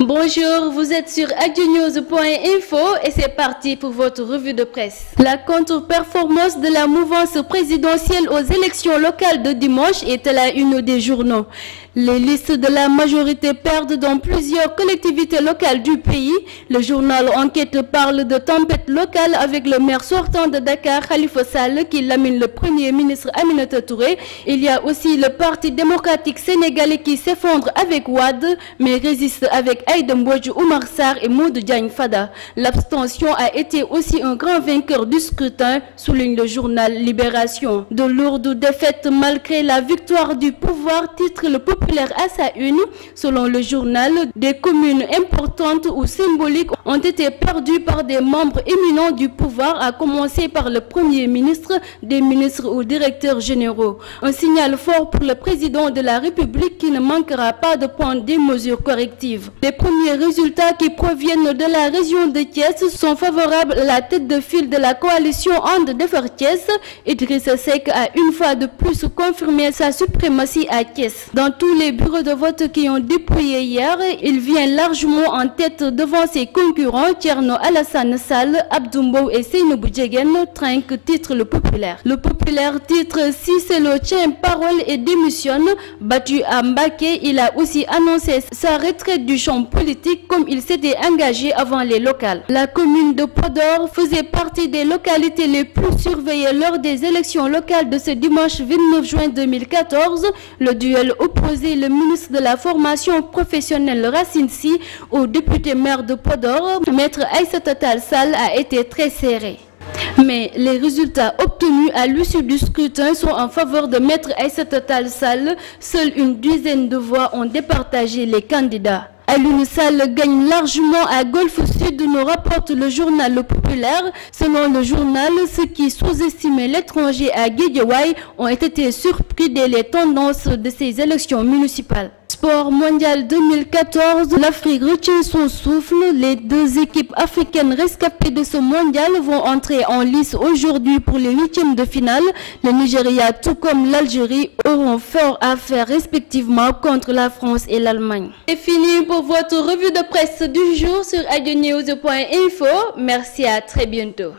Bonjour, vous êtes sur actunews.info et c'est parti pour votre revue de presse. La contre-performance de la mouvance présidentielle aux élections locales de dimanche est à la une des journaux. Les listes de la majorité perdent dans plusieurs collectivités locales du pays. Le journal Enquête parle de tempête locale avec le maire sortant de Dakar, Khalifa Sall, qui lamine le premier ministre Aminata Touré. Il y a aussi le Parti démocratique sénégalais qui s'effondre avec Wade, mais résiste avec Aïda Mbodj, Oumar Sarr et Modou Diagne Fada. L'abstention a été aussi un grand vainqueur du scrutin, souligne le journal Libération. De lourdes défaites malgré la victoire du pouvoir, titre le populaire à sa une. Selon le journal, des communes importantes ou symboliques ont été perdues par des membres éminents du pouvoir, à commencer par le Premier ministre, des ministres ou directeurs généraux. Un signal fort pour le président de la République qui ne manquera pas de prendre des mesures correctives. Les premiers résultats qui proviennent de la région de Thiès sont favorables à la tête de file de la coalition And Defar Thiès. Idrissa Seck a une fois de plus confirmé sa suprématie à Thiès. Dans tous les bureaux de vote qui ont dépouillé hier, il vient largement en tête devant ses concurrents Thierno Alassane Sall, Abdou Mbow et Seynabou Ndiéguène, trinque titre le populaire. Le populaire titre Cissé Lo tient parole et démissionne. Battu à Mbacké, il a aussi annoncé sa retraite du champ politique comme il s'était engagé avant les locales. La commune de Podor faisait partie des localités les plus surveillées lors des élections locales de ce dimanche 29 juin 2014. Le duel opposé le ministre de la formation professionnelle Racine Sy au député maire de Podor, maître Aïssata Tall Sall, a été très serré. Mais les résultats obtenus à l'issue du scrutin sont en faveur de maître Aïssata Tall Sall. Seule une dizaine de voix ont départagé les candidats. Aliou Sall gagne largement à Golfe Sud, nous rapporte le journal Le Populaire. Selon le journal, ceux qui sous-estimaient l'étranger à Guédiawaye ont été surpris dès les tendances de ces élections municipales. Sport mondial 2014, l'Afrique retient son souffle. Les deux équipes africaines rescapées de ce mondial vont entrer en lice aujourd'hui pour les huitièmes de finale. Le Nigeria, tout comme l'Algérie, auront fort à faire respectivement contre la France et l'Allemagne. C'est fini pour votre revue de presse du jour sur actunews.info. Merci, à très bientôt.